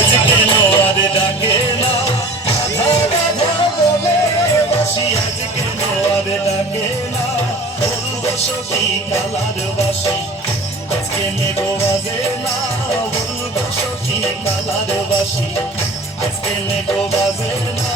আজ কেন আর ডাকে না রাধা রাধা বলে বাসি আজ কেন আর ডাকে না বলবো সখী কালার বাসি আজকে মেঘ বাজে না বলবো সখী কালার বাসি আজকে মেঘ বাজে না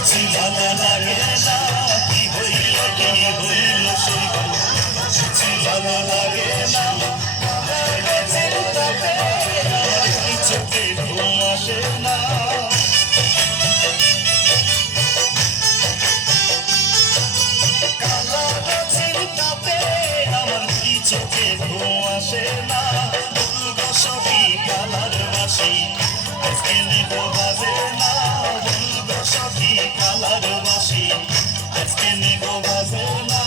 কিছু ভালো লাগে না কি হইল কিছু ভালো লাগে না চিন্তাতে চোখে ঘুম আসে না কালার চিন্তাতে আমার কি চোখে ঘুম আসে না বলবো সখী কালার বাসি আজকে নেব বাজে না সখী কালার বাসি আজকে নেব বাজে না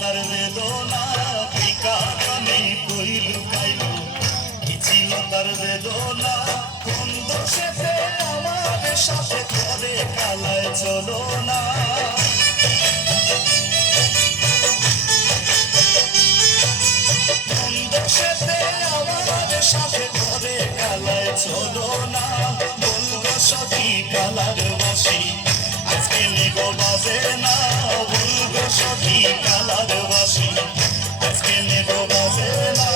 তার বেদনা কি কারণে কই লুকাইল কি ছিল তার বেদনা কোন দোষেতে আমার সাথে করে কালায় চলো না কোন দোষেতে আমার সাথে করে কালায় চলো না বলবো সখী কালার বাসি আজকে নেব বাজে না বলবো সখী কালার বাসি আজকে নেব বাজে না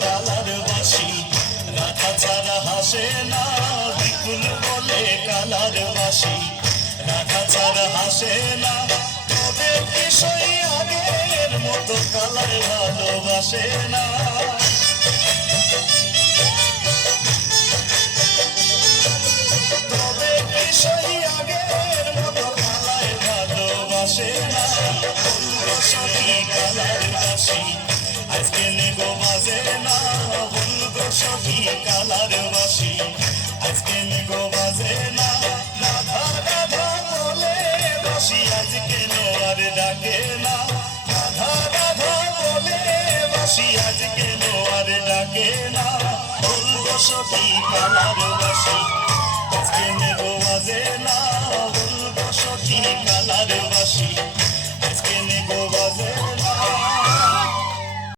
কালার বাসি রাধা ছাড়া হাসে না বিপুল বলে কালার বাসি রাধা ছাড়া হাসে না তবে বিষয় আগের মতো কালার ভালোবাসে না তবে বিষয় আগের মতো কালার ভালোবাসে না বলবো সখী কালার বাসি আজকে নেব বাজে না বলবো সখী কালার বাসি আজকে নেব বাজে না রাধা রাধা বলে বাসি আজকে আর ডাকে না রাধা রাধা বলে বাসি আজকে আর ডাকে না বলবো সখী কালার বাসি আজকে নেব বাজে না বলবো সখী কালার বাসি আজকে নেব বাজে না